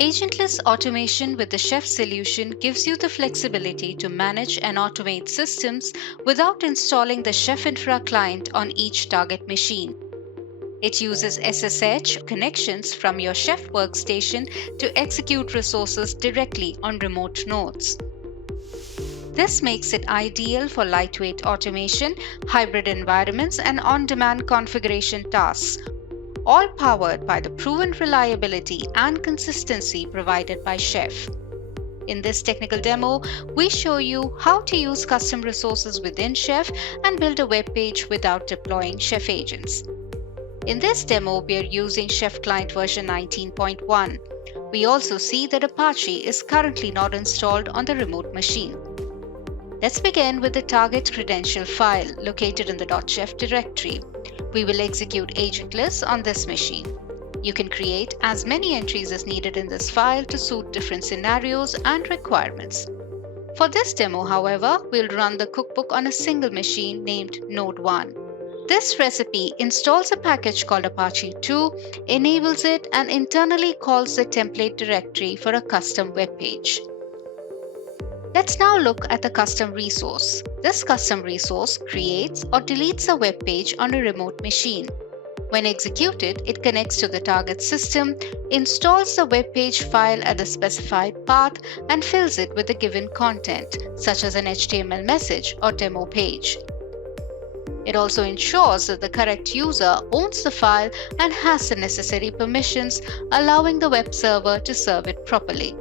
Agentless automation with the Chef solution gives you the flexibility to manage and automate systems without installing the Chef Infra client on each target machine. It uses SSH connections from your Chef workstation to execute resources directly on remote nodes. This makes it ideal for lightweight automation, hybrid environments, and on-demand configuration tasks, all powered by the proven reliability and consistency provided by Chef. In this technical demo, we show you how to use custom resources within Chef and build a web page without deploying Chef agents. In this demo, we are using Chef Client version 19.1. We also see that Apache is currently not installed on the remote machine. Let's begin with the target credential file located in the .chef directory. We will execute Agentless on this machine. You can create as many entries as needed in this file to suit different scenarios and requirements. For this demo, however, we'll run the cookbook on a single machine named Node 1. This recipe installs a package called Apache 2, enables it, and internally calls the template directory for a custom web page. Let's now look at the custom resource. This custom resource creates or deletes a web page on a remote machine. When executed, it connects to the target system, installs the web page file at the specified path, and fills it with the given content, such as an HTML message or demo page. It also ensures that the correct user owns the file and has the necessary permissions, allowing the web server to serve it properly.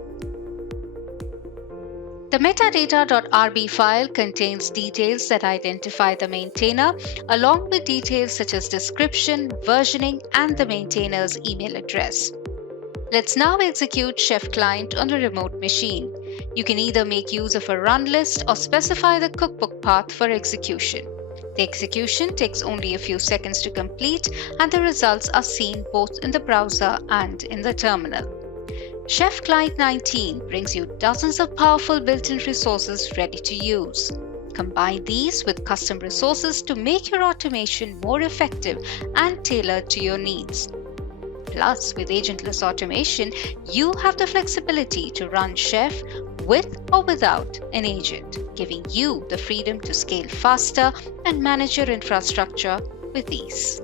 The metadata.rb file contains details that identify the maintainer, along with details such as description, versioning, and the maintainer's email address. Let's now execute Chef Client on a remote machine. You can either make use of a run list or specify the cookbook path for execution. The execution takes only a few seconds to complete, and the results are seen both in the browser and in the terminal. Chef Client 19 brings you dozens of powerful built-in resources ready to use. Combine these with custom resources to make your automation more effective and tailored to your needs. Plus, with Agentless Automation, you have the flexibility to run Chef with or without an agent, giving you the freedom to scale faster and manage your infrastructure with ease.